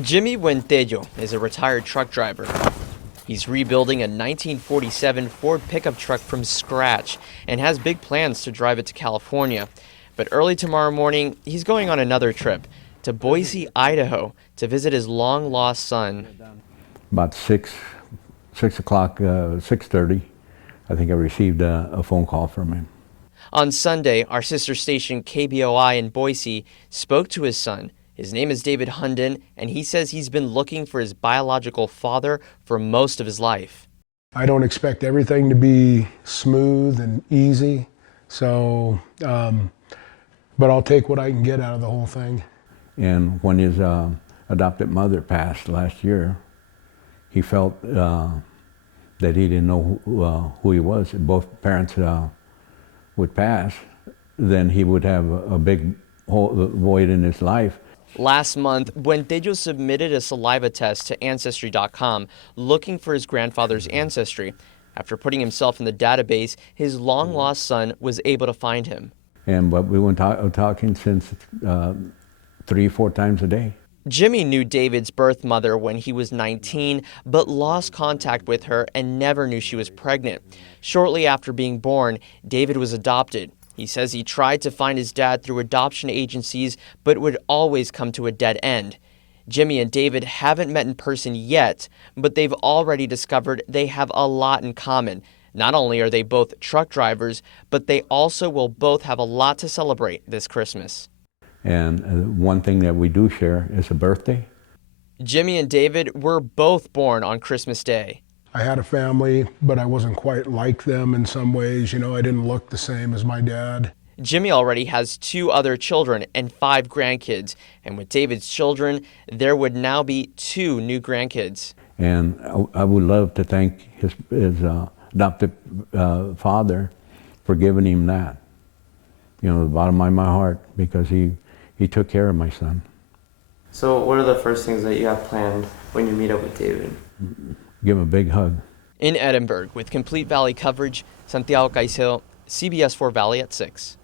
Jimmy Buentello is a retired truck driver. He's rebuilding a 1947 Ford pickup truck from scratch and has big plans to drive it to California. But early tomorrow morning, he's going on another trip to Boise, Idaho, to visit his long-lost son. About 6 o'clock, 6:30, I think I received a phone call from him. On Sunday, our sister station KBOI in Boise spoke to his son. His name is David Hunden, and he says he's been looking for his biological father for most of his life. I don't expect everything to be smooth and easy, so, but I'll take what I can get out of the whole thing. And when his adopted mother passed last year, he felt that he didn't know who he was. If both parents would pass, then he would have a big void in his life. Last month, Buentello submitted a saliva test to Ancestry.com looking for his grandfather's ancestry. After putting himself in the database, his long-lost son was able to find him. But we were talking since 3-4 times a day. Jimmy knew David's birth mother when he was 19, but lost contact with her and never knew she was pregnant. Shortly after being born, David was adopted. He says he tried to find his dad through adoption agencies, but would always come to a dead end. Jimmy and David haven't met in person yet, but they've already discovered they have a lot in common. Not only are they both truck drivers, but they also will both have a lot to celebrate this Christmas. And one thing that we do share is a birthday. Jimmy and David were both born on Christmas Day. I had a family, but I wasn't quite like them in some ways. You know, I didn't look the same as my dad. Jimmy already has 2 other children and 5 grandkids. And with David's children, there would now be 2 new grandkids. And I would love to thank his adopted father for giving him that. You know, the bottom of my heart, because he took care of my son. So what are the first things that you have planned when you meet up with David? Give him a big hug. In Edinburgh, with complete Valley coverage, Santiago Caicedo, CBS 4 Valley at 6.